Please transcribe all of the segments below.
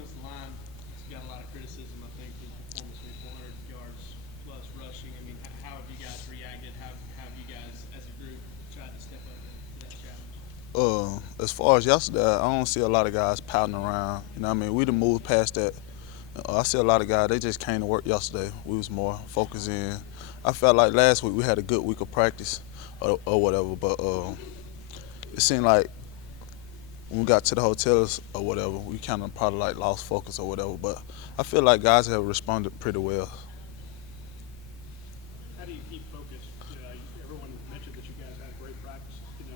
defensive line has got a lot of criticism, I think, for the performance. I mean, 400 yards plus rushing. I mean, how have you guys reacted? How have you guys, as a group, tried to step up to that challenge? As far as yesterday, I don't see a lot of guys pouting around. You know what I mean? We done moved past that. I see a lot of guys, they just came to work yesterday. We was more focused in. I felt like last week we had a good week of practice or whatever, but it seemed like when we got to the hotels or whatever, we kind of probably like lost focus or whatever. But I feel like guys have responded pretty well. How do you keep focused? Everyone mentioned that you guys had great practice, and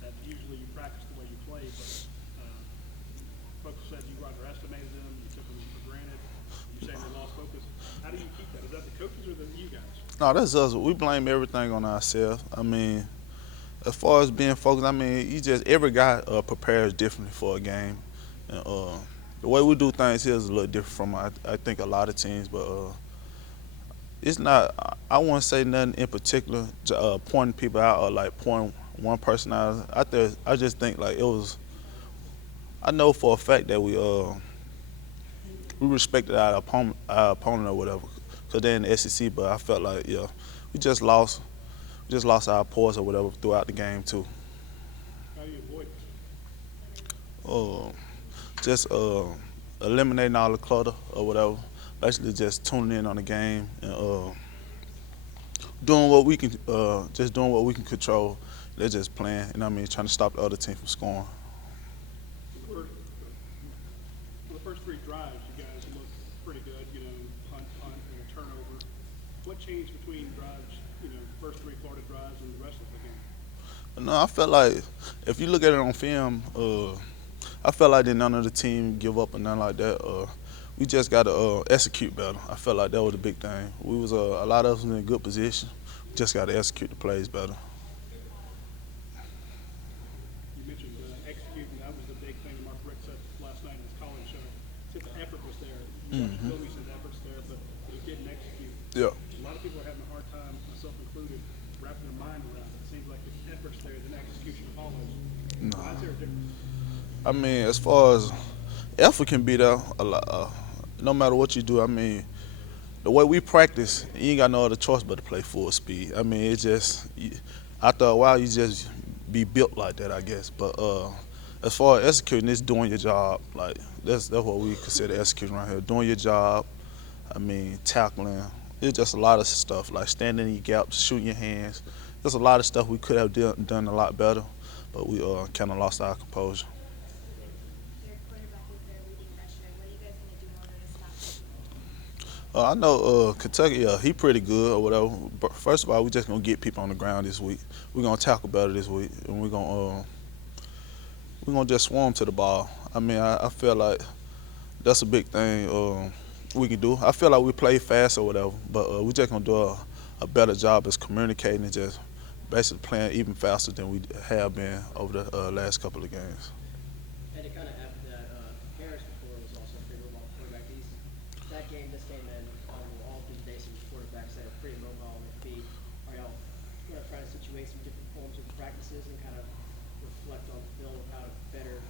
that usually you practice the way you play, but uh, folks said you underestimated them, you took them for granted, you're saying they lost focus. How do you keep that? Is that the coaches or you guys? No, that's us. We blame everything on ourselves. I mean, as far as being focused, I mean, you just every guy prepares differently for a game. And, the way we do things here is a little different from I think a lot of teams, but it's not. I won't say nothing in particular, pointing people out or like pointing one person out. I just think like it was. I know for a fact that we respected our opponent or whatever, because they're in the SEC. But I felt like we just lost our poise or whatever throughout the game too. How do you avoid it? Uh, just eliminating all the clutter or whatever. Basically, just tuning in on the game and doing what we can, just doing what we can control. They're just playing, you know what I mean, trying to stop the other team from scoring. On the first three drives, you guys looked pretty good, punt, and a turnover. What changed between drives, first three Florida drives and the rest of the game? No, I felt like if you look at it on film, I felt like none of the team give up or nothing like that. We just got to execute better. I felt like that was the big thing. We was a lot of us in a good position. We just got to execute the plays better. You mentioned executing. That was the big thing Mark Rick said last night in his calling show. Said the effort was there. Toby said the effort's there, but he didn't execute. Yeah. A lot of people are having a hard time, myself included, wrapping their mind around it. It seems like if the effort's there, then execution follows. Why is there a difference? I mean, as far as effort can be there, a lot, no matter what you do. I mean, the way we practice, you ain't got no other choice but to play full speed. I mean, it's just after a while you just be built like that, I guess. But as far as executing, it's doing your job. Like that's what we consider executing right here. Doing your job. I mean, tackling. It's just a lot of stuff like standing in your gaps, shooting your hands. There's a lot of stuff we could have done a lot better, but we kind of lost our composure. Your quarterback is their leading rusher. What are you guys going to do in order to stop him? I know Kentucky, he pretty good or whatever. But first of all, we just gonna get people on the ground this week. We're gonna tackle better this week, and we're gonna just swarm to the ball. I mean, I feel like that's a big thing we can do. I feel like we play fast or whatever, but we just gonna do a better job as communicating and just basically playing even faster than we have been over the last couple of games. And to kind of add to that, Harris before was also a pretty mobile quarterback. This game, and all three basic quarterbacks that are pretty mobile on their feet. Are y'all going to try to situate some different forms of practices and kind of reflect on the film of how to better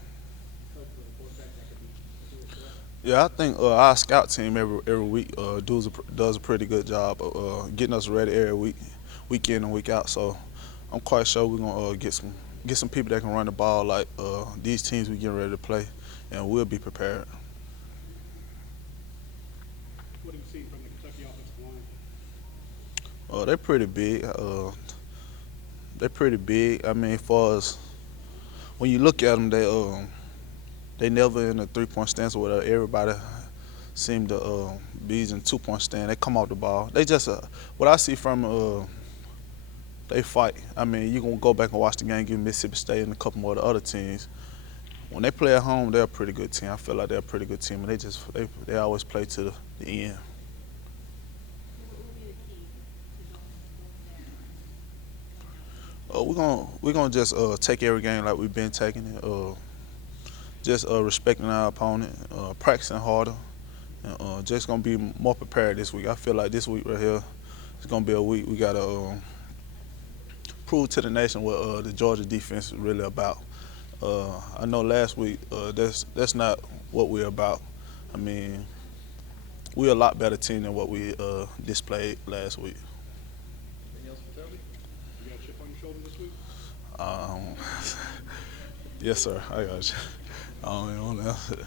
coach with a quarterback that could be do it for us? Yeah, I think our scout team every week does a pretty good job of getting us ready every week in and week out. So I'm quite sure we're gonna get some people that can run the ball like these teams we getting ready to play, and we'll be prepared. What do you see from the Kentucky offensive line? They're pretty big. They're pretty big. I mean, as far as when you look at them, they never in a 3-point stance or whatever. Everybody seem to be in 2-point stand. They come off the ball. They just what I see from they fight. I mean, you gonna go back and watch the game, give Mississippi State and a couple more of the other teams. When they play at home, they're a pretty good team. I feel like they're a pretty good team, and they always play to the end. What will be the key to going there? We're gonna just take every game like we've been taking it. Just respecting our opponent, practicing harder, and just gonna be more prepared this week. I feel like this week right here is gonna be a week we gotta prove to the nation what the Georgia defense is really about. I know last week that's not what we're about. I mean, we're a lot better team than what we displayed last week. Anything else for Toby? You got a chip on your shoulder this week? Yes, sir. I got you. I don't even want to answer that.